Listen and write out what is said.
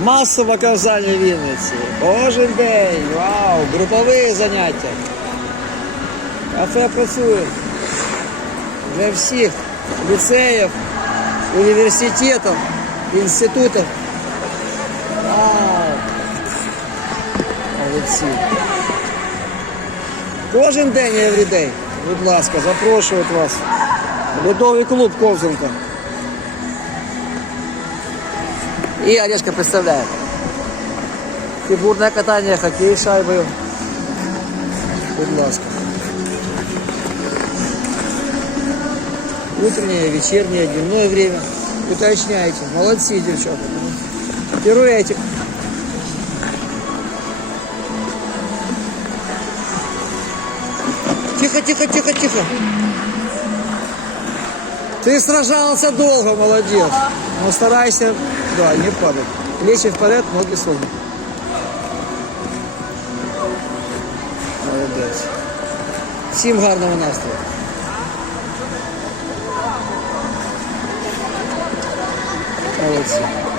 Масове ковзання в Вінниці. Кожен день. Вау! Групові заняття. Кафе працює. Для всіх ліцеїв, університетів, інститутів. Вау! Молодці. Кожен день everyday. Будь ласка, запрошують вас. Льодовий клуб Ковзанка. І Олежка представляє. Фігурне катання, хокей з шайбою. Будь ласка. Утреннее, вечернее, дневное время. Уточняйте. Молодцы, девчата. Пируэтик. Тихо, тихо, тихо, тихо. Ты сражался долго, молодец. Но старайся, да, не падать. Плечи вперед, ноги согнуты. Молодець. Всім гарного настрою. Молодці.